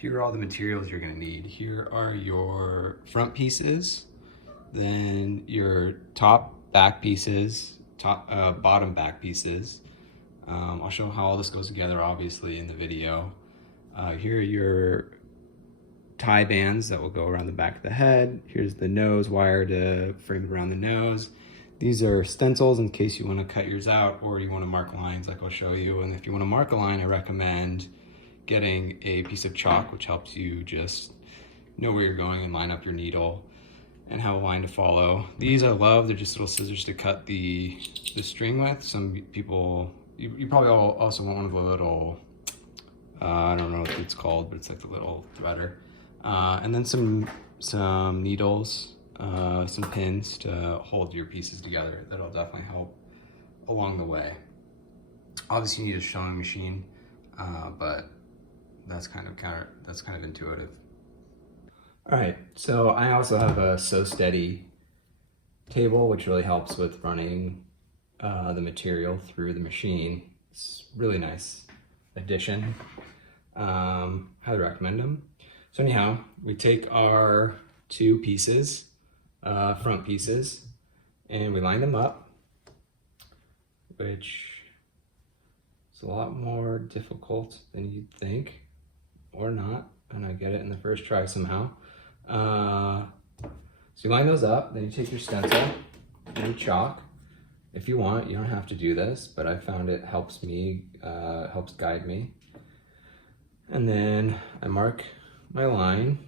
here are all the materials you're gonna need. Here are your front pieces, then your back pieces, bottom back pieces. I'll show how all this goes together obviously in the video. Here are your tie bands that will go around the back of the head. Here's the nose wire to frame it around the nose. These are stencils in case you want to cut yours out or you want to mark lines like I'll show you. And if you want to mark a line, I recommend getting a piece of chalk, which helps you just know where you're going and line up your needle and have a line to follow. These I love, they're just little scissors to cut the string with. Some people, you probably also want one of the little, I don't know what it's called, but it's like the little threader. And then some needles, some pins to hold your pieces together. That'll definitely help along the way. Obviously you need a sewing machine, but that's kind of intuitive. All right, so I also have a Sew Steady table, which really helps with running the material through the machine. It's really nice addition. Highly recommend them. So anyhow, we take our two pieces, front pieces, and we line them up, which is a lot more difficult than you'd think, or not, and I get it in the first try somehow. So you line those up, then you take your stencil and you chalk. If you want, you don't have to do this, but I found it helps me, helps guide me. And then I mark my line.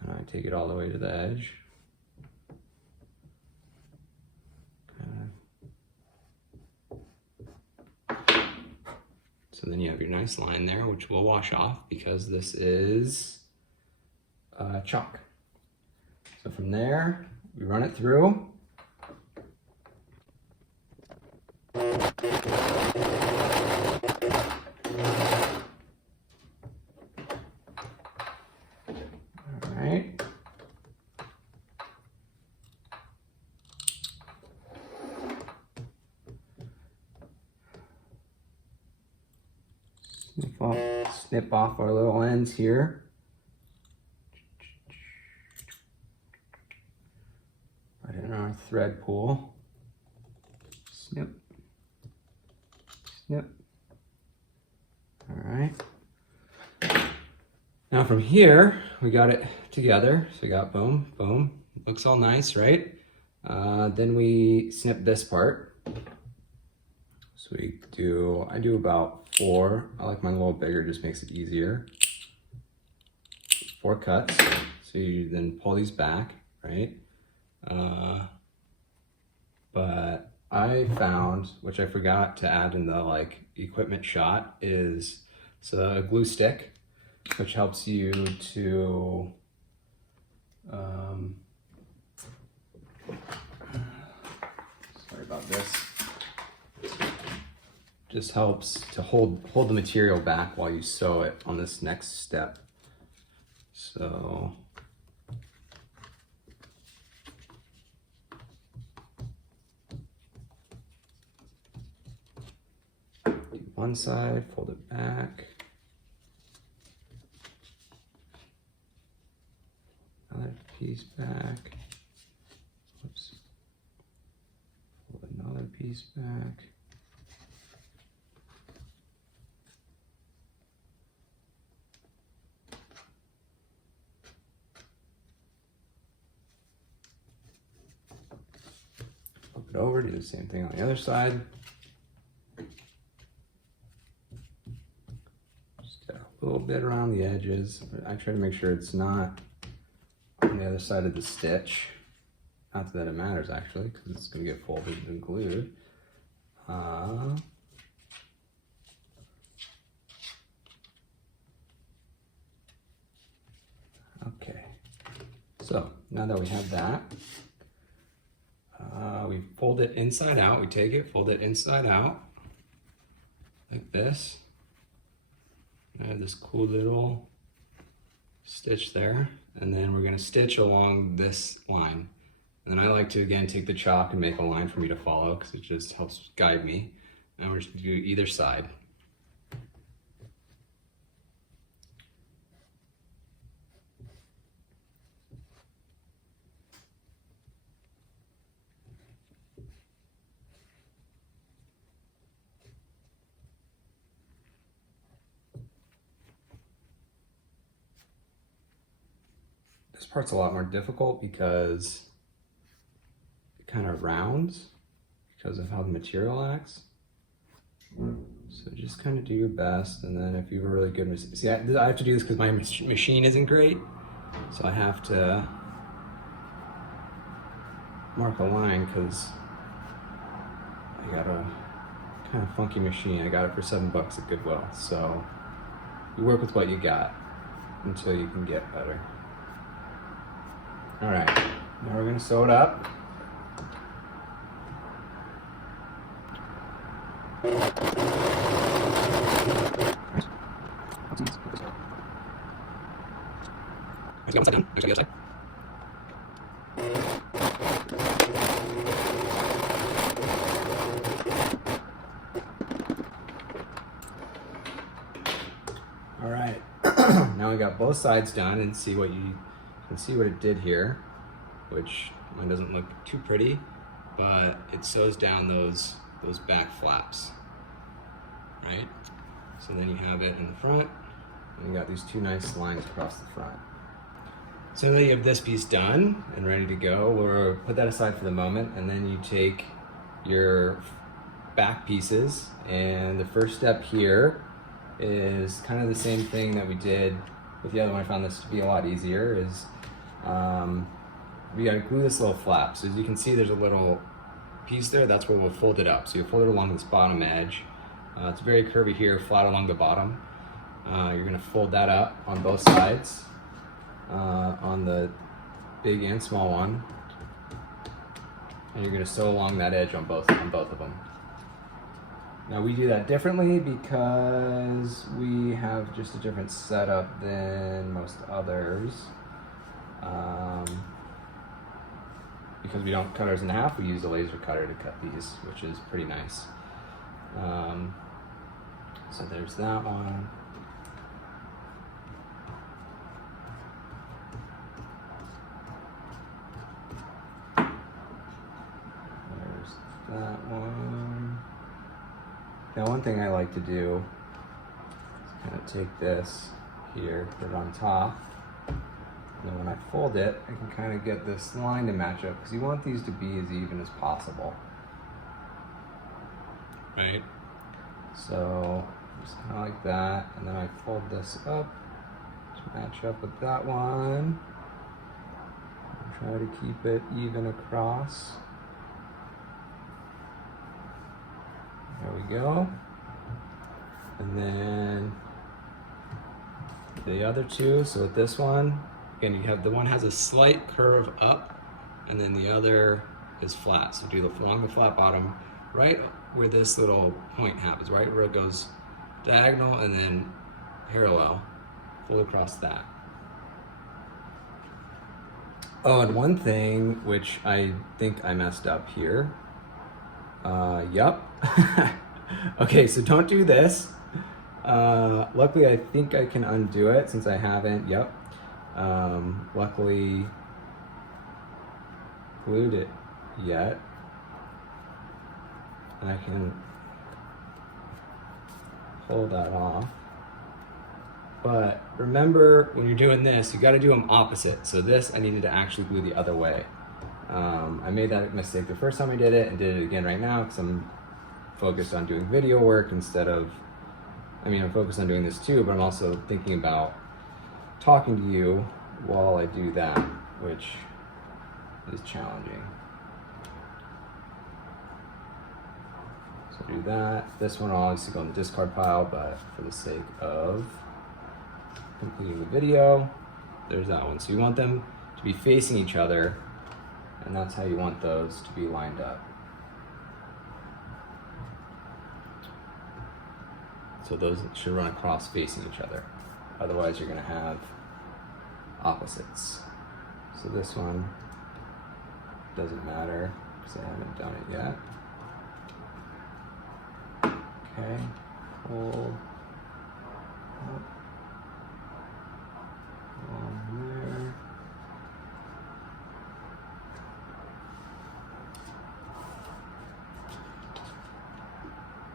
And I take it all the way to the edge. So then you have your nice line there, which will wash off because this is chalk. So from there, we run it through. Alright. Snip off our little ends here. Right in our thread pool. Snip. Snip. All right. Now from here, we got it together. So we got boom, boom. Looks all nice, right? Then we snip this part. So I do about 4. I like mine a little bigger, just makes it easier. 4 cuts. So you then pull these back, right? But I found, which I forgot to add in the equipment shot, is a glue stick, which helps you to sorry about this. Just helps to hold the material back while you sew it on this next step. So do one side, fold it back. Another piece back. Whoops. Fold another piece back. Flip it over, do the same thing on the other side. Just a little bit around the edges. I try to make sure it's not on the other side of the stitch. Not that it matters actually, because it's going to get folded and glued. Okay, so now that we have that, we fold it inside out. We take it, fold it inside out, like this. I have this cool little stitch there, and then we're going to stitch along this line. And then I like to, again, take the chalk and make a line for me to follow because it just helps guide me. And we're just gonna do either side. This part's a lot more difficult because it kind of rounds because of how the material acts. So just kind of do your best, and then if you have a really good machine, see, I have to do this because my machine isn't great, so I have to mark a line because I got a kind of funky machine. I got it for $7 at Goodwill, so you work with what you got until you can get better. All right, now we're gonna sew it up. All right, now we got both sides done, and see what you can see what it did here, which mine doesn't look too pretty, but it sews down those back flaps, right? So then you have it in the front, and you got these two nice lines across the front. So now you have this piece done and ready to go. We'll put that aside for the moment, and then you take your back pieces, and the first step here is kind of the same thing that we did with the other one. I found this to be a lot easier, is we gotta glue this little flap. So as you can see, there's a little piece there, that's where we'll fold it up. So you fold it along this bottom edge. It's very curvy here, flat along the bottom. You're gonna fold that up on both sides, on the big and small one. And you're gonna sew along that edge on both of them. Now we do that differently because we have just a different setup than most others. Because we don't cut ours in half, we use a laser cutter to cut these, which is pretty nice. So there's that one. There's that one. Now one thing I like to do is kind of take this here, put it on top. And then when I fold it, I can kind of get this line to match up, because you want these to be as even as possible. Right? So just kind of like that, and then I fold this up to match up with that one. And try to keep it even across. There we go. And then the other two, so with this one, again, you have the one has a slight curve up, and then the other is flat. So do along the flat bottom, right where this little point happens, right where it goes diagonal and then parallel, fold across that. Oh, and one thing which I think I messed up here. Yup. Okay, so don't do this. Luckily, I think I can undo it since I haven't. Yup. Luckily glued it yet, and I can pull that off. But remember, when you're doing this, you got to do them opposite. So this, I needed to actually glue the other way. I made that mistake the first time I did it, and did it again right now because I'm focused on doing video work instead of, I'm focused on doing this too, but I'm also thinking about talking to you while I do that, which is challenging. So do that. This one will obviously go in the discard pile, but for the sake of completing the video, there's that one. So you want them to be facing each other, and that's how you want those to be lined up. So those should run across facing each other. Otherwise you're gonna have opposites. So this one doesn't matter because I haven't done it yet. Okay, hold up on there.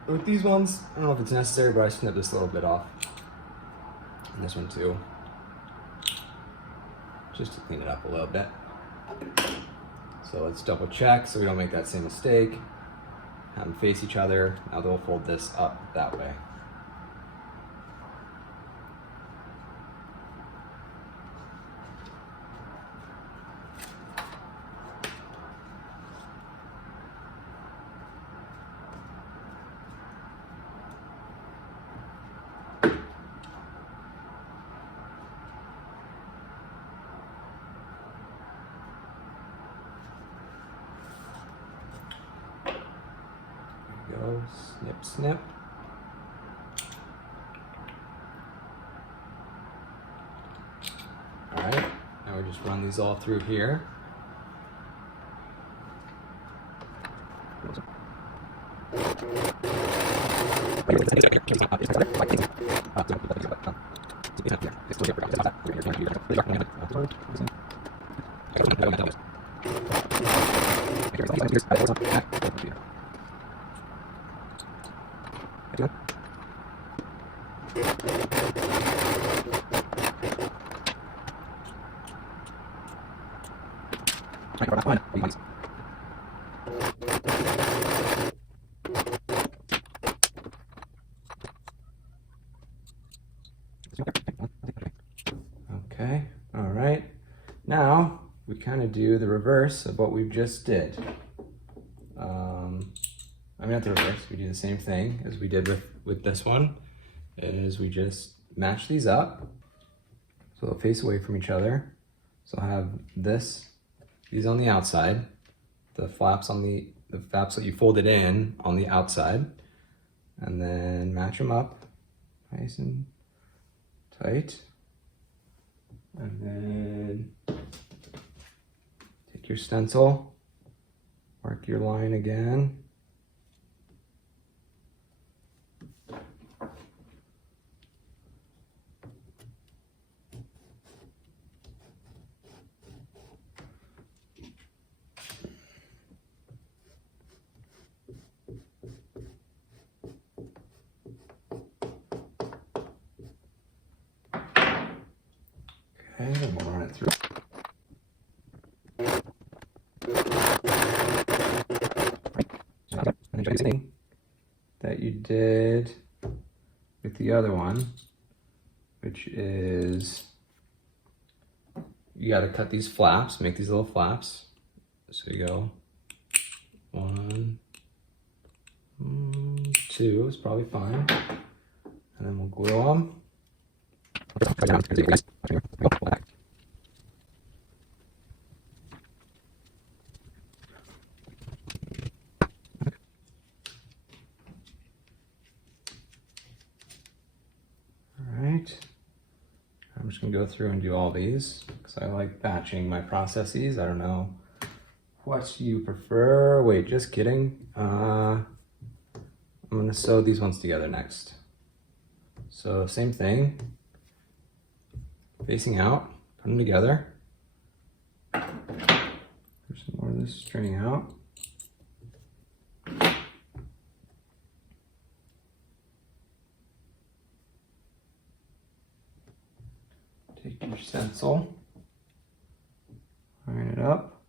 With these ones, I don't know if it's necessary, but I snip this a little bit off. And this one too. Just to clean it up a little bit. So let's double check so we don't make that same mistake. Have them face each other. Now they'll fold this up that way. Go, snip, snip. All right, now we just run these all through here. Okay, all right. Now we kind of do the reverse of what we just did. I mean, not the reverse, we do the same thing as we did with this one, is we just match these up. So they'll face away from each other. So I'll have these on the outside, the flaps that you folded in on the outside, and then match them up nice and tight. And then take your stencil, mark your line again. Okay, then we'll run it through. And then that you did with the other one, which is you got to cut these flaps, make these little flaps. So you go 1, 2 is probably fine, and then we'll glue them. Alright, I'm just going to go through and do all these because I like batching my processes. I don't know what you prefer. Wait, just kidding. I'm going to sew these ones together next. So same thing, facing out, put them together. There's some more of this string out. Take your stencil, line it up.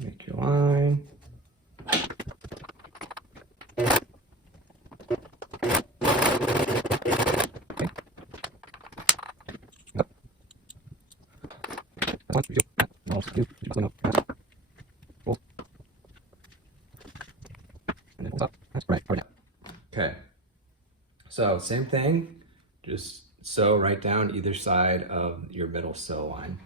Make your line. Okay, so same thing, just sew right down either side of your middle sew line.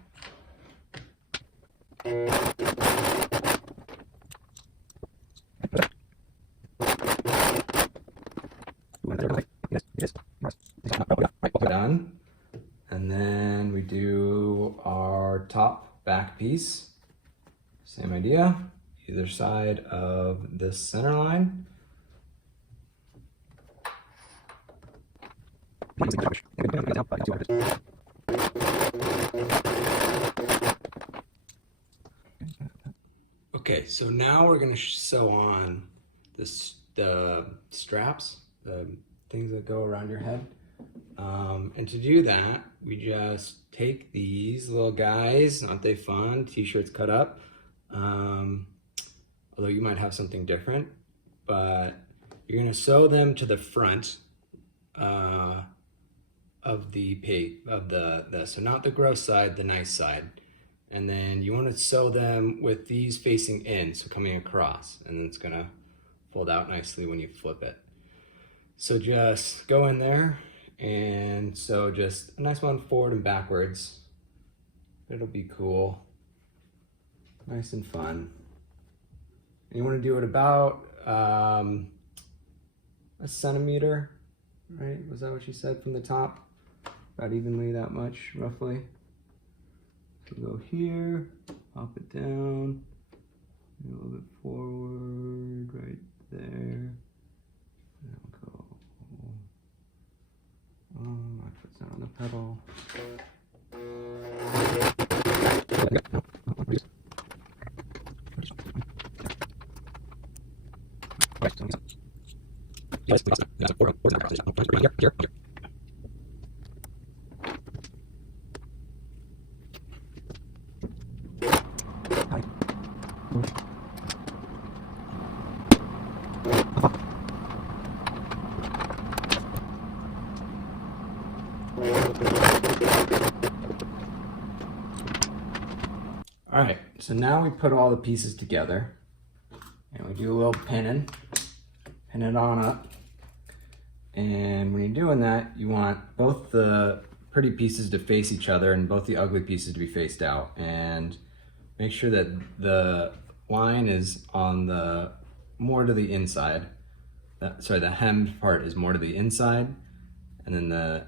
done. And then we do our top back piece. Same idea, either side of this center line. Okay, so now we're gonna sew on the straps, the things that go around your head. And to do that, we just take these little guys, aren't they fun? T-shirts cut up. Although you might have something different, but you're gonna sew them to the front of the so not the gross side, the nice side. And then you want to sew them with these facing in, so coming across, and it's gonna fold out nicely when you flip it. So just go in there and sew just a nice one forward and backwards. It'll be cool, nice and fun. And you want to do it about a centimeter, right? Was that what you said from the top? About evenly that much, roughly. So go here, pop it down, a little bit forward, right there. And I'll go, my foot's not on the pedal. All right, so now we put all the pieces together and we do a little pinning, pin it on up. And when you're doing that, you want both the pretty pieces to face each other and both the ugly pieces to be faced out. And make sure that the line is on the more to the inside. The hemmed part is more to the inside, and then the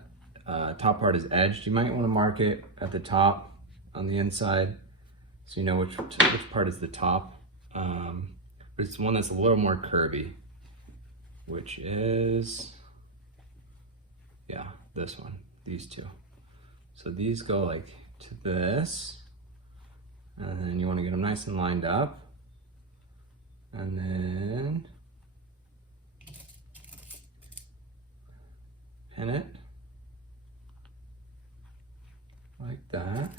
top part is edged. You might want to mark it at the top on the inside, so you know which part is the top. But it's one that's a little more curvy, which is, yeah, this one, these two. So these go like to this, and then you want to get them nice and lined up, and then pin it like that.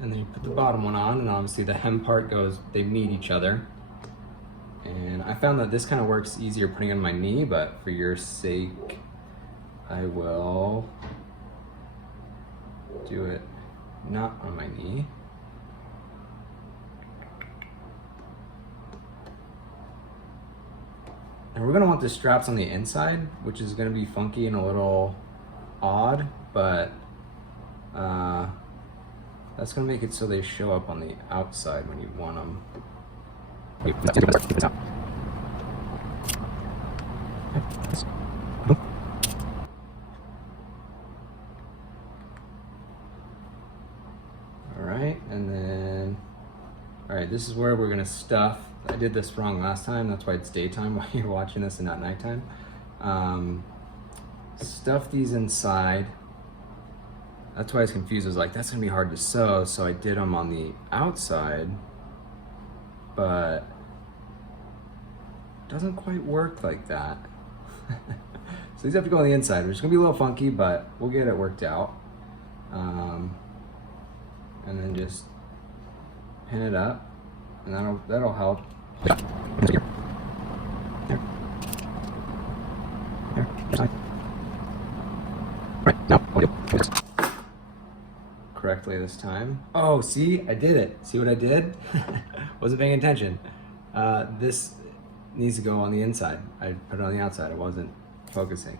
And then you put the bottom one on, and obviously the hem part goes, they meet each other. And I found that this kind of works easier putting on my knee, but for your sake, I will do it not on my knee. And we're gonna want the straps on the inside, which is gonna be funky and a little odd, but that's gonna make it so they show up on the outside when you want them. All right, and then, all right, this is where we're gonna stuff. I did this wrong last time, that's why it's daytime while you're watching this and not nighttime. Stuff these inside. That's why I was confused. I was like, that's gonna be hard to sew, so I did them on the outside, but it doesn't quite work like that. So these have to go on the inside, which is gonna be a little funky, but we'll get it worked out. And then just pin it up, and that'll help. Right, now, audio. Correctly this time. Oh, see, I did it. See what I did? Wasn't paying attention. This needs to go on the inside. I put it on the outside. I wasn't focusing,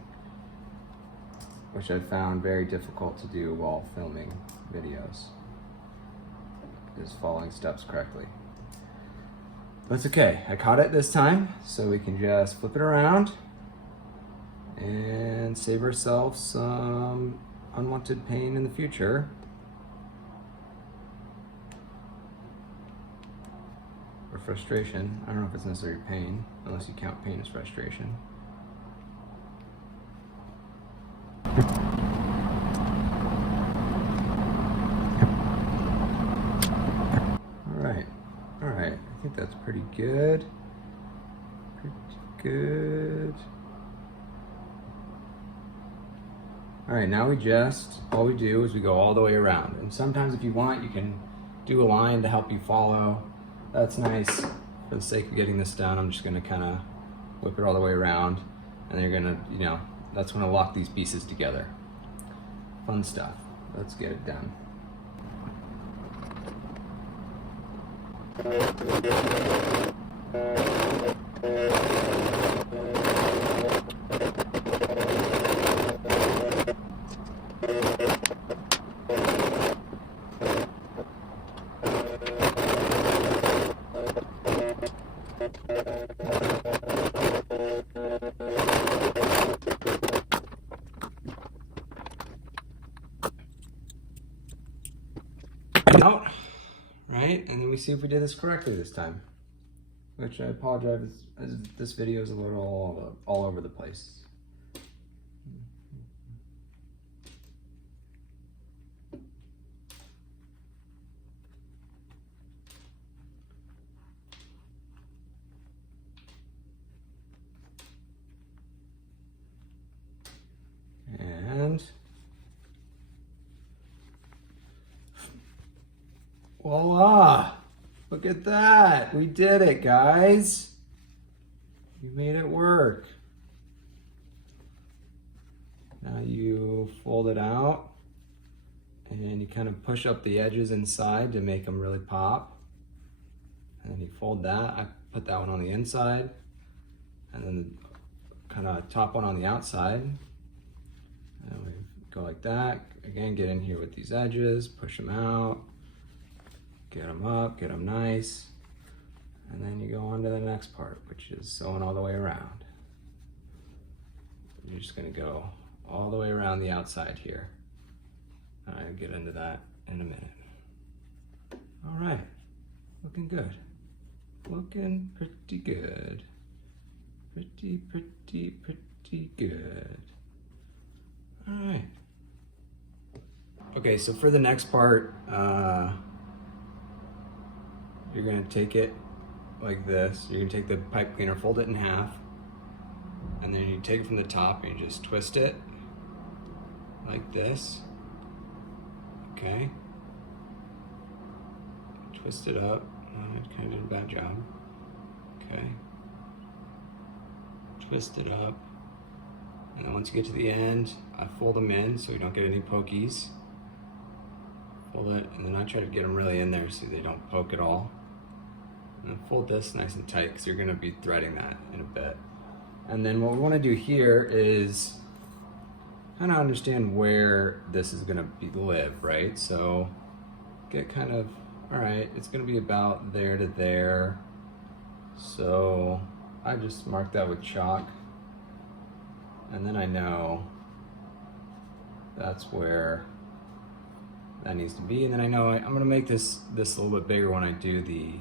which I found very difficult to do while filming videos. Is following steps correctly. But it's okay. I caught it this time, so we can just flip it around and save ourselves some unwanted pain in the future. Or frustration. I don't know if it's necessarily pain, unless you count pain as frustration. All right, I think that's pretty good. Pretty good. All right, now all we do is we go all the way around. And sometimes if you want, you can do a line to help you follow. That's nice. For the sake of getting this done, I'm just gonna kind of whip it all the way around. And then you're gonna, that's gonna lock these pieces together. Fun stuff. Let's get it done. Out, right? And then we see if we did this correctly this time. Which I apologize, as this video is a little all over the place. And voila! Look at that! We did it, guys! We made it work. Now you fold it out and you kind of push up the edges inside to make them really pop. And then you fold that. I put that one on the inside and then kind of top one on the outside. And we go like that. Again, get in here with these edges, push them out. Get them up, get them nice, and then you go on to the next part, which is sewing all the way around. You're just gonna go all the way around the outside here. I'll get into that in a minute. All right, looking good. Looking pretty good. Pretty good. All right. Okay, so for the next part, you're gonna take it like this. You're gonna take the pipe cleaner, fold it in half, and then you take it from the top and you just twist it like this. Okay. Twist it up. I kind of did a bad job. Okay. Twist it up. And then once you get to the end, I fold them in so you don't get any pokies. Fold it, and then I try to get them really in there so they don't poke at all. And then fold this nice and tight because you're going to be threading that in a bit. And then what we want to do here is kind of understand where this is going to live, right? So get kind of, all right, it's going to be about there to there. So I just mark that with chalk. And then I know that's where that needs to be. And then I know I'm going to make this a little bit bigger when I do the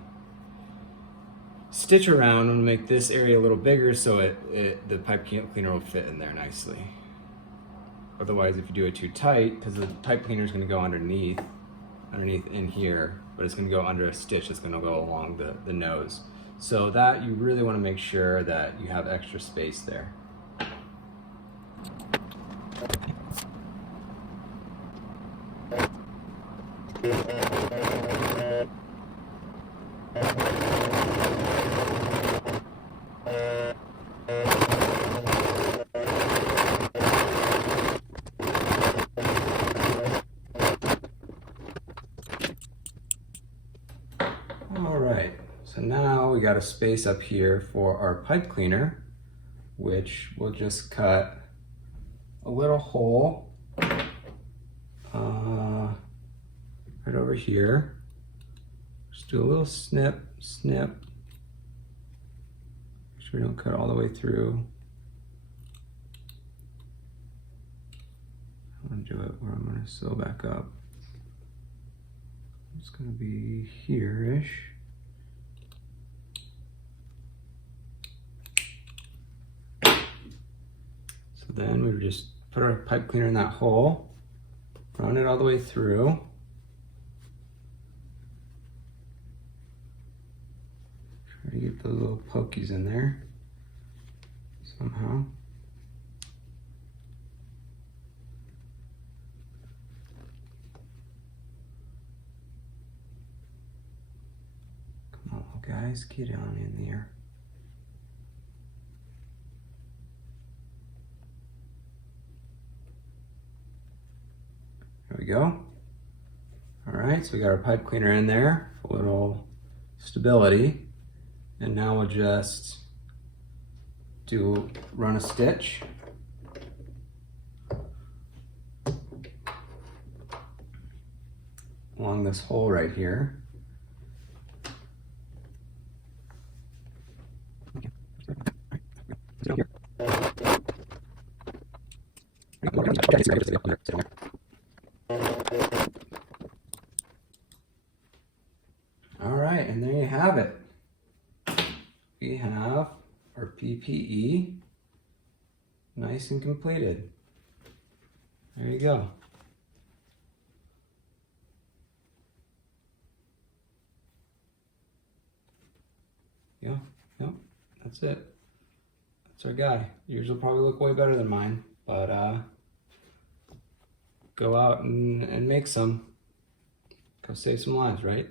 stitch around. I'm gonna make this area a little bigger so the pipe cleaner will fit in there nicely. Otherwise, if you do it too tight, because the pipe cleaner is gonna go underneath in here, but it's gonna go under a stitch that's gonna go along the nose. So that you really wanna make sure that you have extra space there. we got a space up here for our pipe cleaner, which we'll just cut a little hole right over here. Just do a little snip, snip. Make sure we don't cut all the way through. I'm gonna do it where I'm gonna sew back up. It's gonna be here-ish. So then we would just put our pipe cleaner in that hole, run it all the way through. Try to get those little pokies in there somehow. Come on, little guys, get on in there. There we go. All right, so we got our pipe cleaner in there for a little stability. And now we'll just run a stitch. Along this hole right here. All right, and there you have it. We have our PPE nice and completed. There you go. Yeah, yep, that's it. That's our guy. Yours will probably look way better than mine, but go out and make some. Go save some lives, right?